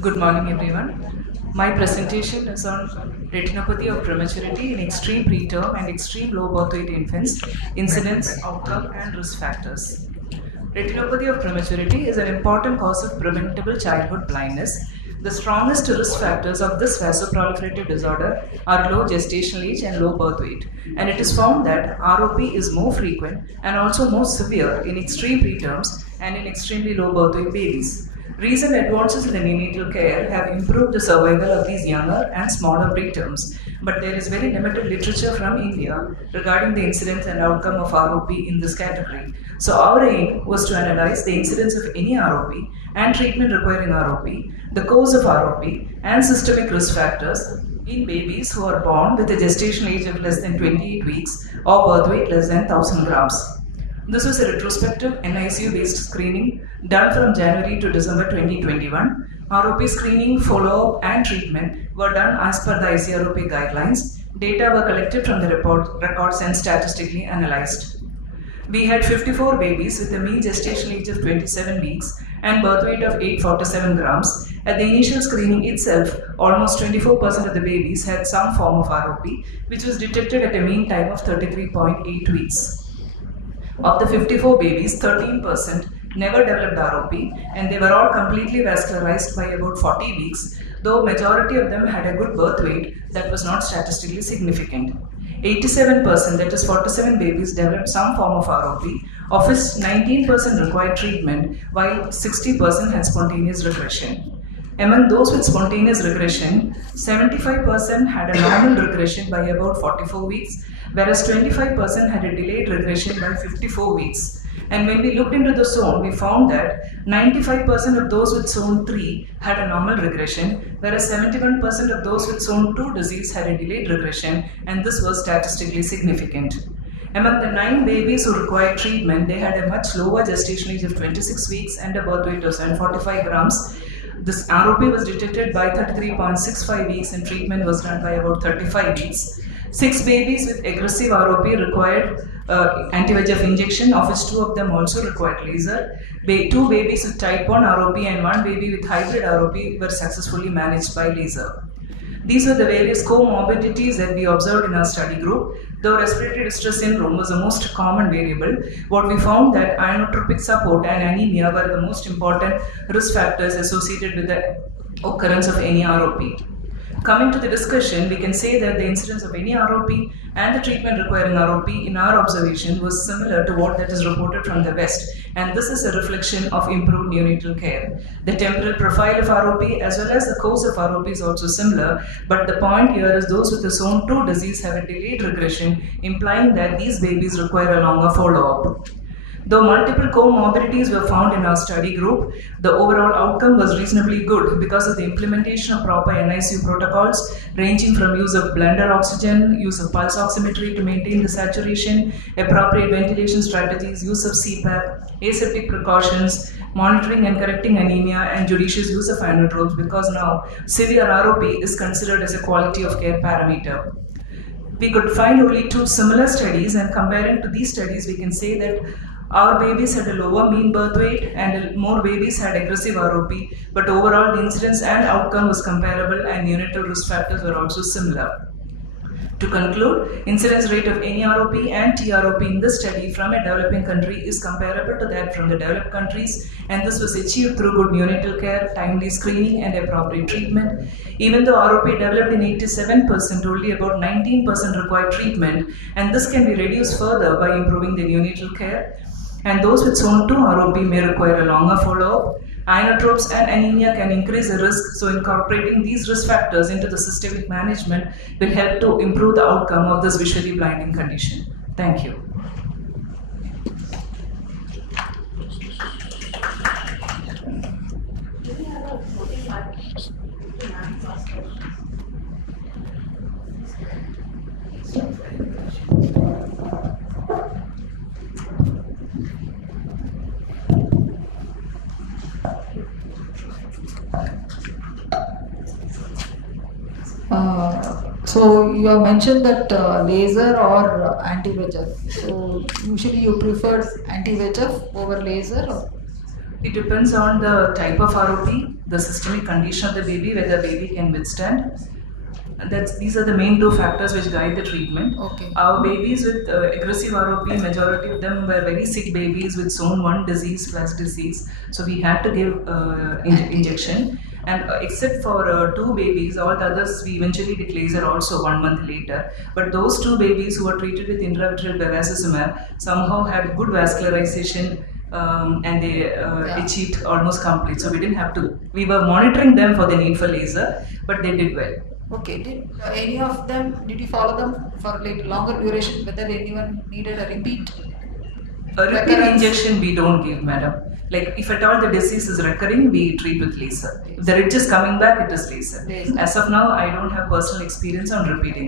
Good morning, everyone. My presentation is on retinopathy of prematurity in extreme preterm and extreme low birth weight infants, incidence, outcome, and risk factors. Retinopathy of prematurity is an important cause of preventable childhood blindness. The strongest risk factors of this vasoproliferative disorder are low gestational age and low birth weight, and it is found that ROP is more frequent and also more severe in extreme preterms and in extremely low birth weight babies. Recent advances in the neonatal care have improved the survival of these younger and smaller preterms, but there is very limited literature from India regarding the incidence and outcome of ROP in this category. So our aim was to analyze the incidence of any ROP and treatment requiring ROP, the cause of ROP, and systemic risk factors in babies who are born with a gestational age of less than 28 weeks or birth weight less than 1000 grams. This was a retrospective NICU-based screening done from January to December 2021. ROP screening, follow-up, and treatment were done as per the ICROP guidelines. Data were collected from the records and statistically analyzed. We had 54 babies with a mean gestational age of 27 weeks and birth weight of 847 grams. At the initial screening itself, almost 24% of the babies had some form of ROP, which was detected at a mean time of 33.8 weeks. Of the 54 babies, 13% never developed ROP, and they were all completely vascularized by about 40 weeks, though majority of them had a good birth weight that was not statistically significant. 87%, that is 47 babies, developed some form of ROP, of which 19% required treatment, while 60% had spontaneous regression. Among those with spontaneous regression, 75% had a normal regression by about 44 weeks, whereas 25% had a delayed regression by 54 weeks. And when we looked into the zone, we found that 95% of those with zone 3 had a normal regression, whereas 71% of those with zone 2 disease had a delayed regression, and this was statistically significant. Among the 9 babies who required treatment, they had a much lower gestation age of 26 weeks and a birth weight of 745 grams. This ROP was detected by 33.65 weeks and treatment was done by about 35 weeks. 6 babies with aggressive ROP required anti-VEGF injection, of which 2 of them also required laser. 2 babies with type 1 ROP and 1 baby with hybrid ROP were successfully managed by laser. These were the various comorbidities that we observed in our study group. Though respiratory distress syndrome was the most common variable, what we found that inotropic support and anemia were the most important risk factors associated with the occurrence of any ROP. Coming to the discussion, we can say that the incidence of any ROP and the treatment requiring ROP in our observation was similar to what that is reported from the West, and this is a reflection of improved neonatal care. The temporal profile of ROP as well as the cause of ROP is also similar, but the point here is those with the zone 2 disease have a delayed regression, implying that these babies require a longer follow-up. Though multiple comorbidities were found in our study group, the overall outcome was reasonably good because of the implementation of proper NICU protocols ranging from use of blender oxygen, use of pulse oximetry to maintain the saturation, appropriate ventilation strategies, use of CPAP, aseptic precautions, monitoring and correcting anemia, and judicious use of inotropes, because now severe ROP is considered as a quality of care parameter. We could find only 2 similar studies, and comparing to these studies we can say that our babies had a lower mean birth weight and more babies had aggressive ROP, but overall the incidence and outcome was comparable and neonatal risk factors were also similar. To conclude, incidence rate of any ROP and TROP in this study from a developing country is comparable to that from the developed countries, and this was achieved through good neonatal care, timely screening and appropriate treatment. Even though ROP developed in 87%, only about 19% required treatment, and this can be reduced further by improving the neonatal care. And those with zone 2 ROP may require a longer follow-up. Inotropes and anemia can increase the risk, so incorporating these risk factors into the systemic management will help to improve the outcome of this visually blinding condition. Thank you. So you have mentioned that laser or anti-VEGF. So usually you prefer anti-VEGF over laser? Or? It depends on the type of ROP, the systemic condition of the baby, whether baby can withstand. These are the main two factors which guide the treatment. Okay. Our babies with aggressive ROP, majority of them were very sick babies with zone 1 disease plus disease. So we had to give injection. And except for 2 babies, all the others we eventually did laser also 1 month later. But those 2 babies who were treated with intravitreal bevacizumab somehow had good vascularization and they achieved almost complete. So we didn't have to, we were monitoring them for the need for laser, but they did well. Okay, did any of them, did you follow them for like longer duration, whether anyone needed a repeat? A repeat injection we don't give, madam. Like if at all the disease is recurring, we treat with laser. If the ridge is coming back, it is laser. As of now, I don't have personal experience on repeating.